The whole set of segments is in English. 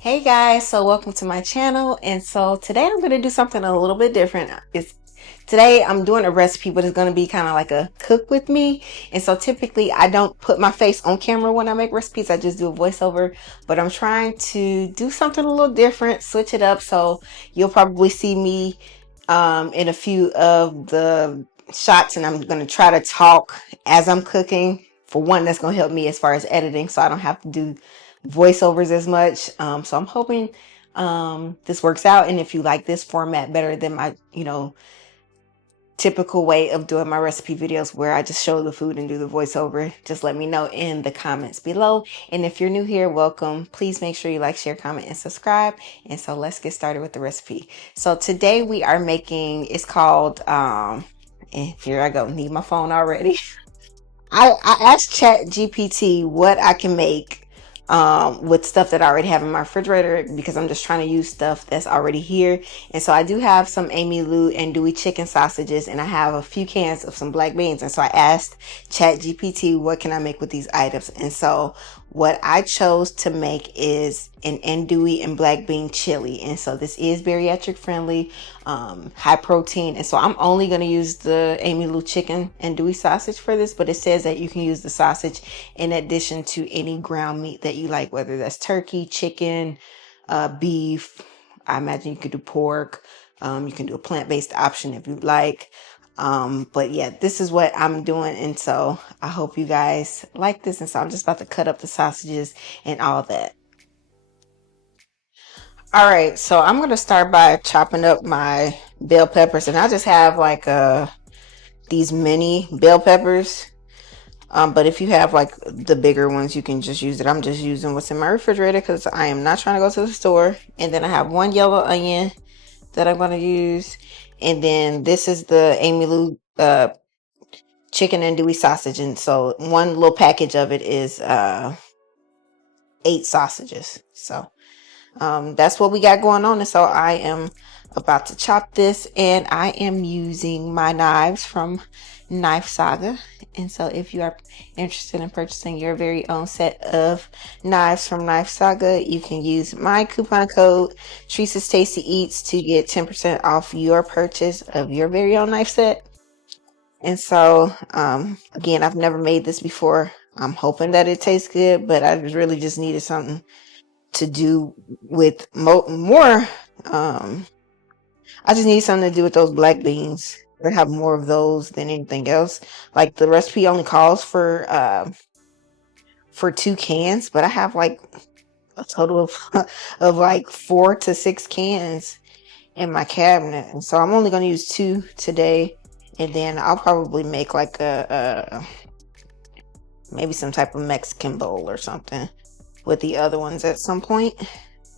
Hey guys, so welcome to my channel. And so today I'm going to do something a little bit different. Today I'm doing a recipe, but it's going to be kind of like a cook with me. And so typically I don't put my face on camera when I make recipes. I just do a voiceover, but I'm trying to do something a little different, switch it up. So you'll probably see me in a few of the shots, and I'm going to try to talk as I'm cooking. For one, that's going to help me as far as editing, so I don't have to do voiceovers as much. So I'm hoping this works out. And if you like this format better than my, typical way of doing my recipe videos where I just show the food and do the voiceover, just let me know in the comments below. And if you're new here, welcome. Please make sure you like, share, comment, and subscribe. And so let's get started with the recipe. So today we are making, it's called, and here I go, need my phone already. I asked Chat GPT what I can make with stuff that I already have in my refrigerator, because I'm just trying to use stuff that's already here. And so I do have some Amylu Andouille chicken sausages, and I have a few cans of some black beans. And so I asked Chat GPT, what can I make with these items? And so what I chose to make is an Andouille and black bean chili. And so this is bariatric friendly, high protein. And so I'm only going to use the Amylu Chicken Andouille Sausage for this, but it says that you can use the sausage in addition to any ground meat that you like, whether that's turkey, chicken, beef. I imagine you could do pork. You can do a plant-based option if you like. But yeah, this is what I'm doing. And so I hope you guys like this. And so I'm just about to cut up the sausages and all that. All right, so I'm going to start by chopping up my bell peppers, and I just have like these mini bell peppers. But if you have like the bigger ones, you can just use it. I'm just using what's in my refrigerator because I am not trying to go to the store. And then I have one yellow onion that I'm going to use. And then this is the Amylu chicken andouille sausage. And so one little package of it is 8 sausages. So that's what we got going on. And so I am about to chop this, and I am using my knives from Knife Saga. And so if you are interested in purchasing your very own set of knives from Knife Saga, you can use my coupon code Teresa's Tasty Eats to get 10% off your purchase of your very own knife set. And so again, I've never made this before. I'm hoping that it tastes good, but I really just needed something to do with more. I just need something to do with those black beans. I have more of those than anything else. Like the recipe only calls for 2 cans, but I have like a total of of like 4 to 6 cans in my cabinet, and so I'm only going to use 2 today. And then I'll probably make like a maybe some type of Mexican bowl or something with the other ones at some point,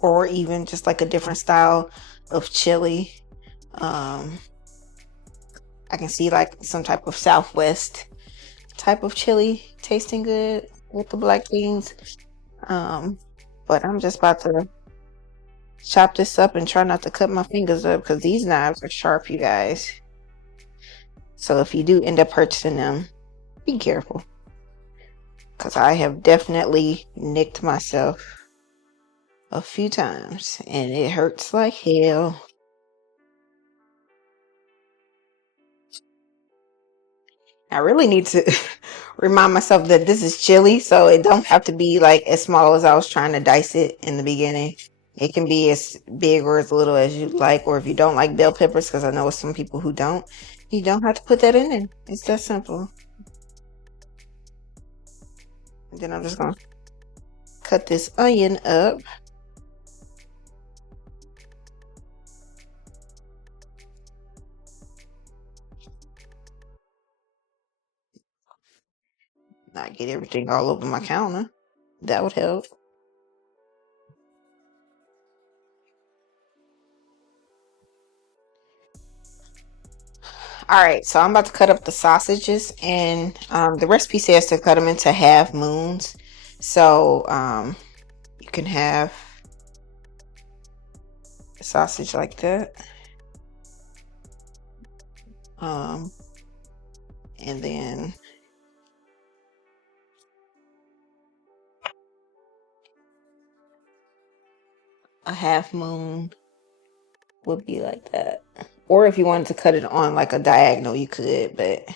or even just like a different style of chili. I can see like some type of Southwest type of chili tasting good with the black beans. But I'm just about to chop this up and try not to cut my fingers up, because these knives are sharp, you guys. So if you do end up purchasing them, be careful, because I have definitely nicked myself a few times and it hurts like hell. I really need to remind myself that this is chili, so it don't have to be like as small as I was trying to dice it in the beginning. It can be as big or as little as you like, or if you don't like bell peppers, because I know some people who don't, you don't have to put that in there. It's that simple. And then I'm just gonna cut this onion up. Not get everything all over my counter. That would help. All right, so I'm about to cut up the sausages, and the recipe says to cut them into half moons. So you can have a sausage like that. And then a half moon would be like that. Or if you wanted to cut it on like a diagonal, you could, but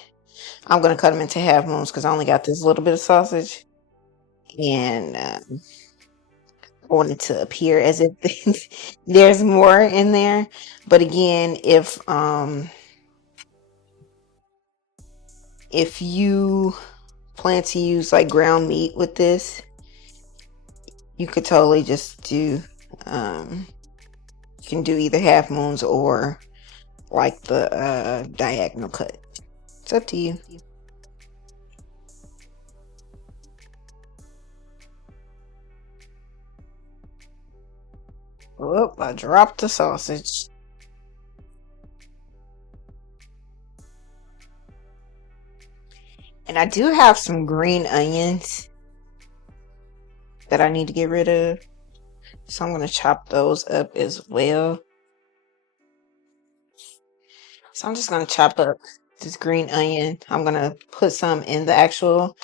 I'm gonna cut them into half moons because I only got this little bit of sausage, and I want it to appear as if there's more in there. But again, if you plan to use like ground meat with this, you could totally just do you can do either half moons or like the diagonal cut. It's up to you. Oh, I dropped the sausage. And I do have some green onions that I need to get rid of, so I'm going to chop those up as well. So I'm just going to chop up this green onion. I'm going to put some in the actual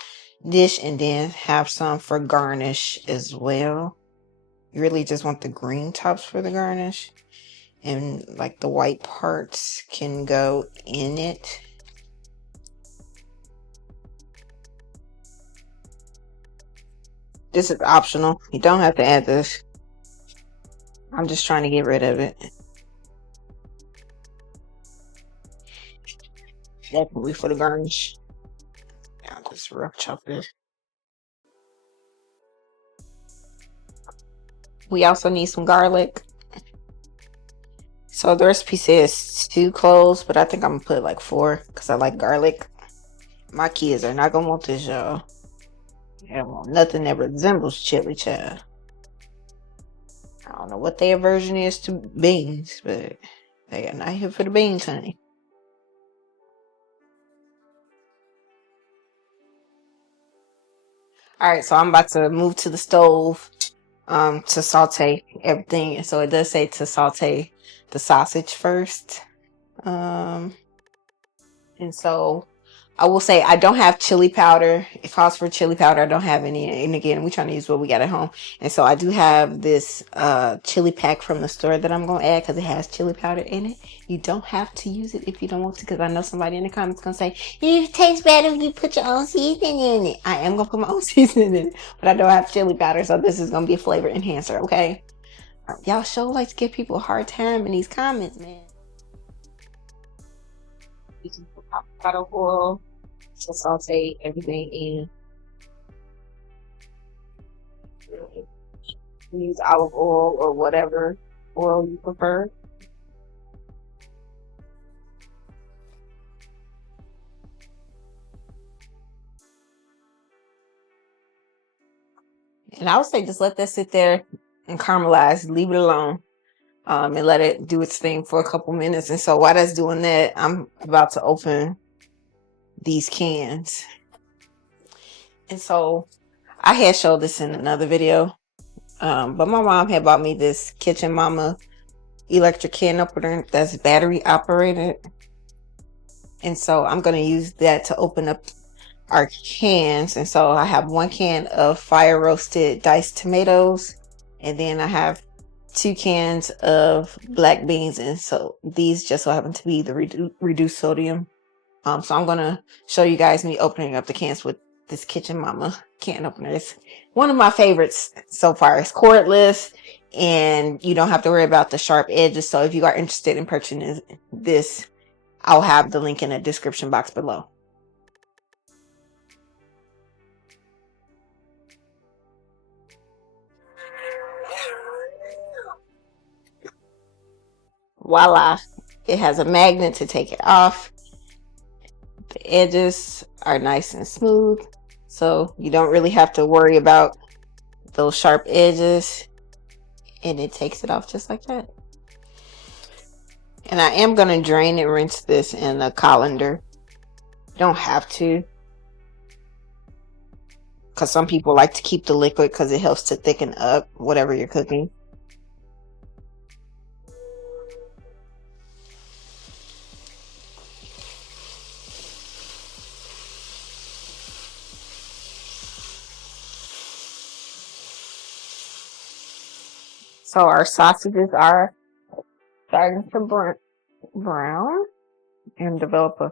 dish and then have some for garnish as well. You really just want the green tops for the garnish, and like the white parts can go in it. This is optional. You don't have to add this. I'm just trying to get rid of it. Definitely for the garnish. I'll just rough chop this. We also need some garlic. So the recipe says 2 cloves, but I think I'm gonna put like 4 because I like garlic. My kids are not gonna want this, y'all. They don't want nothing that resembles chili, child. I don't know what their version is to beans, but they are not here for the beans, honey. Alright, so I'm about to move to the stove to saute everything. And so it does say to saute the sausage first. And so I will say I don't have chili powder. It calls for chili powder. I don't have any. And again, we're trying to use what we got at home. And so I do have this chili pack from the store that I'm going to add because it has chili powder in it. You don't have to use it if you don't want to, because I know somebody in the comments going to say, it tastes better if you put your own seasoning in it. I am going to put my own seasoning in it, but I don't have chili powder. So this is going to be a flavor enhancer, okay? Y'all sure like to give people a hard time in these comments, man. You can put avocado oil to saute everything in. Use olive oil or whatever oil you prefer. And I would say just let that sit there and caramelize. Leave it alone. And let it do its thing for a couple minutes. And so while that's doing that, I'm about to open these cans. And so I had showed this in another video. But my mom had bought me this Kitchen Mama electric can opener that's battery operated. And so I'm going to use that to open up our cans. And so I have 1 can of fire roasted diced tomatoes, and then I have 2 cans of black beans. And so these just so happen to be the reduced sodium. So I'm going to show you guys me opening up the cans with this Kitchen Mama can opener. It's one of my favorites so far. It's cordless and you don't have to worry about the sharp edges. So if you are interested in purchasing this, I'll have the link in the description box below. Voila, it has a magnet to take it off. The edges are nice and smooth, so you don't really have to worry about those sharp edges, and it takes it off just like that. And I am going to drain and rinse this in a colander. You don't have to, because some people like to keep the liquid because it helps to thicken up whatever you're cooking. So our sausages are starting to brown and develop a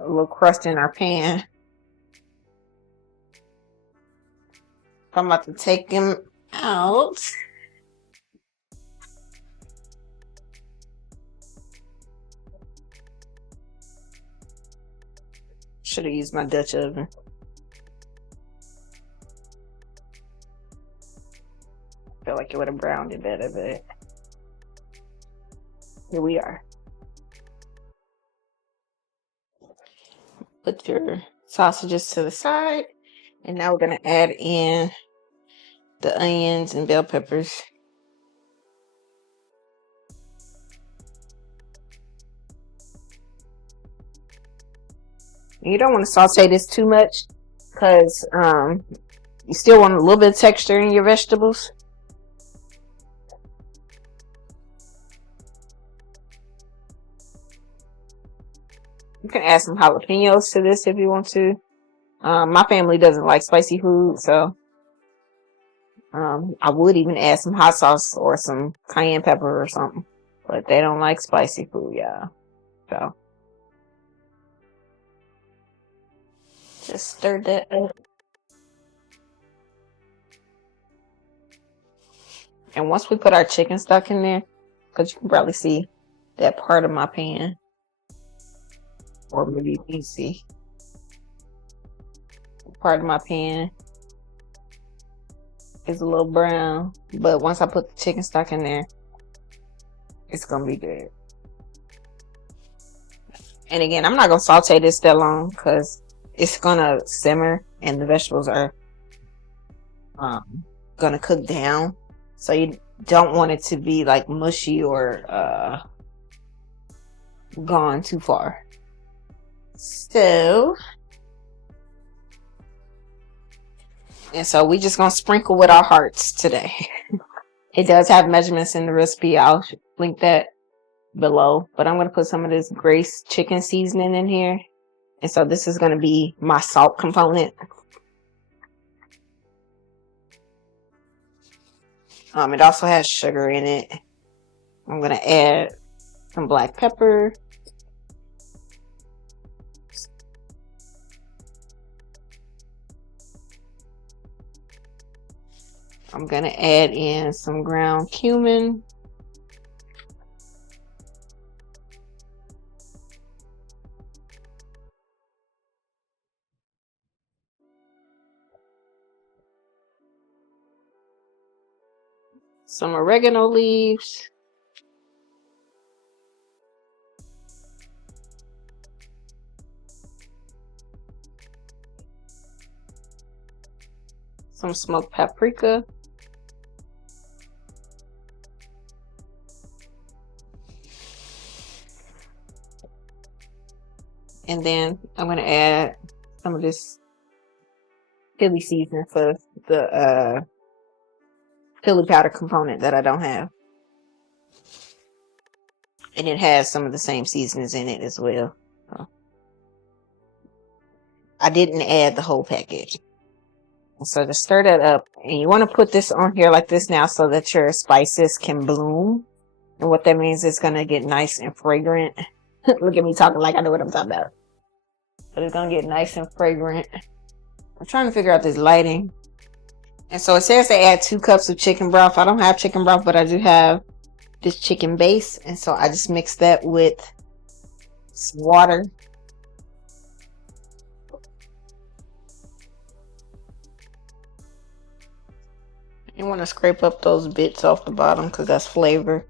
little crust in our pan. I'm about to take them out. Should have used my Dutch oven. Feel like it would have browned it better, but here we are. Put your sausages to the side, and now we're gonna add in the onions and bell peppers. You don't want to saute this too much because you still want a little bit of texture in your vegetables. You can add some jalapenos to this if you want to. My family doesn't like spicy food, so I would even add some hot sauce or some cayenne pepper or something. But they don't like spicy food, yeah. So just stir that up. And once we put our chicken stock in there, because you can probably see that part of my pan, or maybe you can see part of my pan is a little brown, but once I put the chicken stock in there, it's gonna be good. And again, I'm not gonna saute this that long because it's gonna simmer and the vegetables are gonna cook down, so you don't want it to be like mushy or gone too far. So we just gonna sprinkle with our hearts today. It does have measurements in the recipe. I'll link that below, but I'm gonna put some of this Grace chicken seasoning in here, and so this is gonna be my salt component. It also has sugar in it. I'm gonna add some black pepper, I'm gonna add in some ground cumin, some oregano leaves, some smoked paprika, and then I'm gonna add some of this chili seasoning for the chili powder component that I don't have. And it has some of the same seasonings in it as well. So I didn't add the whole package. So to stir that up, and you want to put this on here like this now so that your spices can bloom. And what that means is going to get nice and fragrant. Look at me talking like I know what I'm talking about. But it's going to get nice and fragrant. I'm trying to figure out this lighting. And so it says to add 2 cups of chicken broth. I don't have chicken broth, but I do have this chicken base. And so I just mix that with some water. You want to scrape up those bits off the bottom because that's flavor.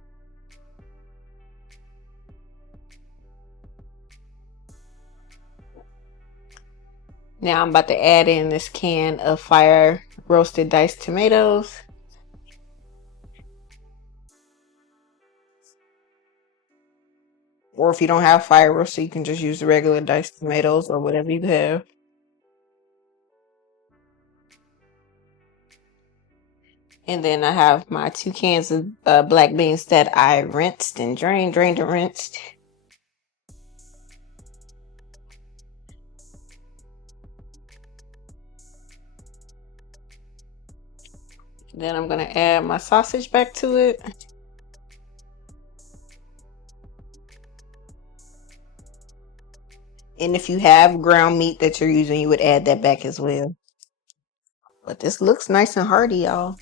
Now I'm about to add in this can of fire roasted diced tomatoes. Or if you don't have fire roasted, you can just use the regular diced tomatoes or whatever you have. And then I have my 2 cans of black beans that I rinsed and drained and rinsed. Then I'm gonna add my sausage back to it. And if you have ground meat that you're using, you would add that back as well. But this looks nice and hearty, y'all.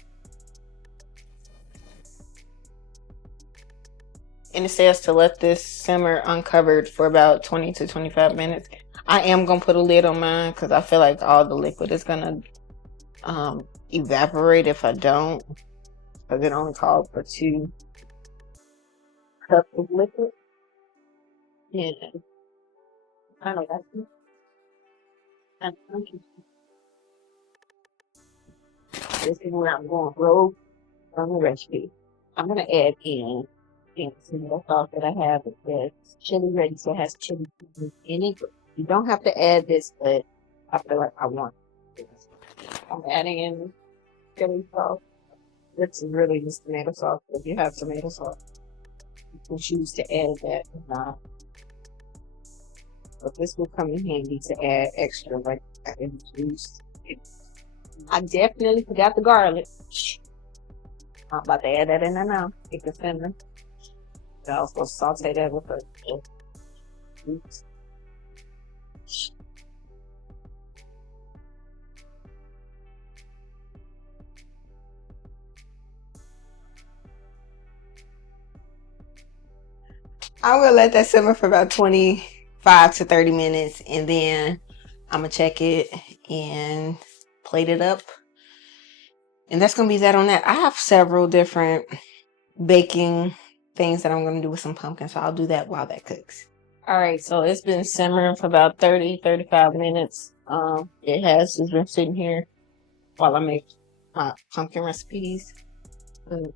And it says to let this simmer uncovered for about 20 to 25 minutes. I am gonna put a lid on mine because I feel like all the liquid is gonna evaporate if I don't. Because it only calls for 2 cups of liquid. Yeah. I don't like it. This is where I'm going rogue from the recipe. I'm gonna add in tomato sauce that I have. It says chili ready, so it has chili in it. You don't have to add this, but I feel like I want this. I'm adding in chili sauce. This is really just tomato sauce. If you have tomato sauce, you can choose to add that or not. But this will come in handy to add extra, like adding juice. I definitely forgot the garlic. I'm about to add that in there now. Take the simmer. I also saute that with a oops. I'm gonna let that simmer for about 25 to 30 minutes, and then I'm gonna check it and plate it up. And that's gonna be that on that. I have several different baking things that I'm gonna do with some pumpkin, so I'll do that while that cooks. All right, so it's been simmering for about 35 minutes. It has just been sitting here while I make my pumpkin recipes. You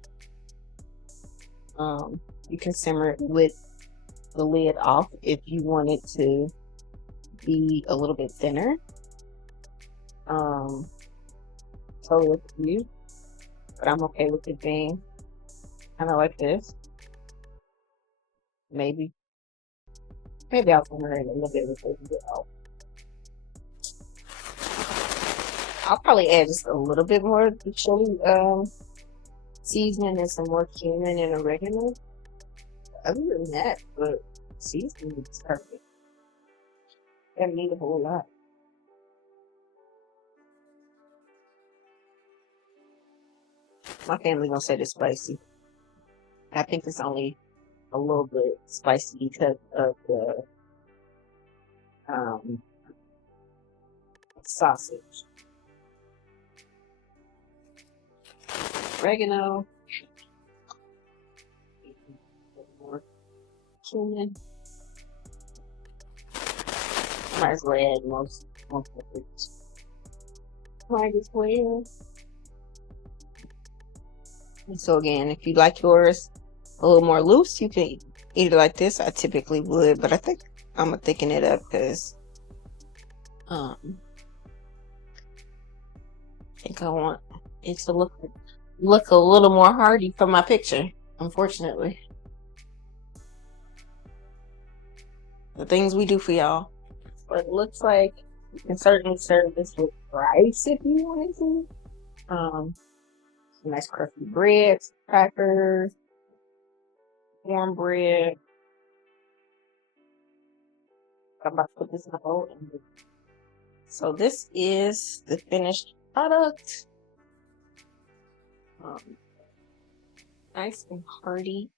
can simmer it with the lid off if you want it to be a little bit thinner. Totally up to you, but I'm okay with it being kind of like this. Maybe I'll simmer it a little bit with it. I'll probably add just a little bit more chili seasoning and some more cumin and oregano. Other than that, but seasoning is perfect. Don't need a whole lot. My family gonna say it's spicy. I think it's only a little bit spicy because of the sausage. Oregano. More cumin. Might as well add most of it. Might as well. And so again, if you like yours a little more loose, you can eat it like this. I typically would, but I think I'm gonna thicken it up because I think I want it to look a little more hearty for my picture, unfortunately. The things we do for y'all. But it looks like you can certainly serve this with rice if you wanted to. Some nice crusty bread, crackers, cornbread. I'm about to put this in a bowl. So this is the finished product. Nice and hearty.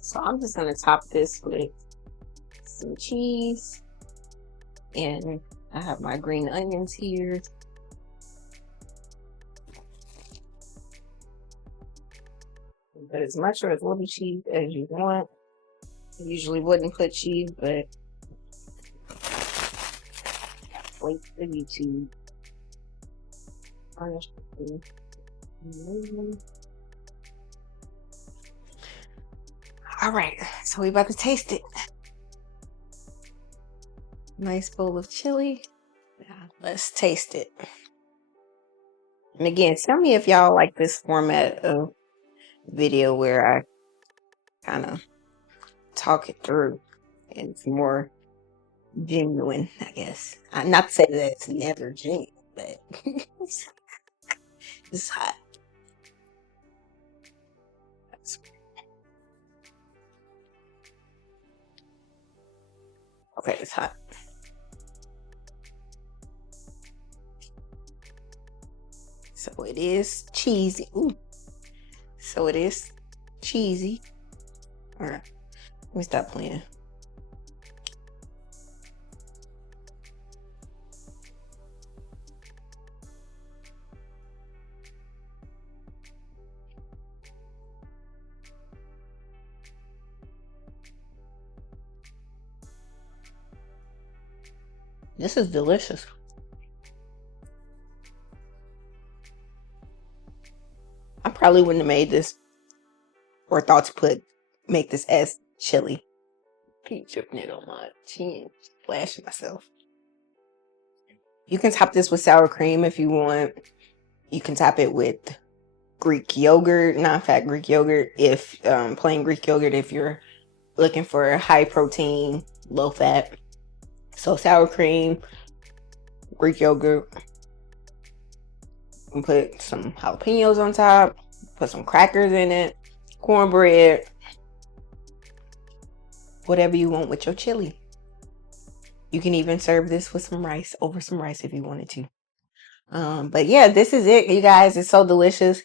So I'm just gonna top this with some cheese, and I have my green onions here. Put as much or as little cheese as you want. I usually wouldn't put cheese, but wait for you to garnish the food. All right, so we about to taste it. Nice bowl of chili. Yeah, let's taste it. And again, tell me if y'all like this format of video where I kind of talk it through. And it's more genuine, I guess. Not to say that it's never genuine, but it's hot. Okay, it's hot. So it is cheesy. Ooh. So it is cheesy. All right, let me stop playing. This is delicious. I probably wouldn't have made this or thought to make this as chili. Keep dripping it on my chin, splashing myself. You can top this with sour cream if you want. You can top it with Greek yogurt, non-fat Greek yogurt, if plain Greek yogurt if you're looking for high protein, low fat. So sour cream, Greek yogurt, and put some jalapenos on top, put some crackers in it, cornbread, whatever you want with your chili. You can even serve this with some rice, over some rice if you wanted to. But yeah, this is it, you guys. It's so delicious.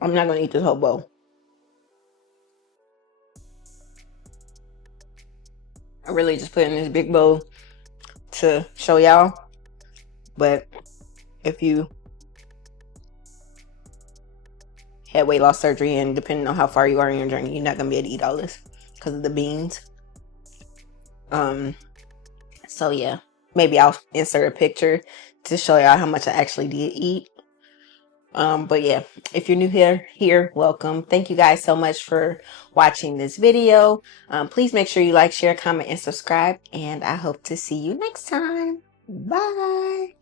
I'm not gonna eat this whole bowl. I really just put it in this big bowl to show y'all. But if you had weight loss surgery and depending on how far you are in your journey, you're not gonna be able to eat all this because of the beans. So yeah, maybe I'll insert a picture to show y'all how much I actually did eat. But yeah, if you're new here, welcome. Thank you guys so much for watching this video. Please make sure you like, share, comment, and subscribe. And I hope to see you next time. Bye.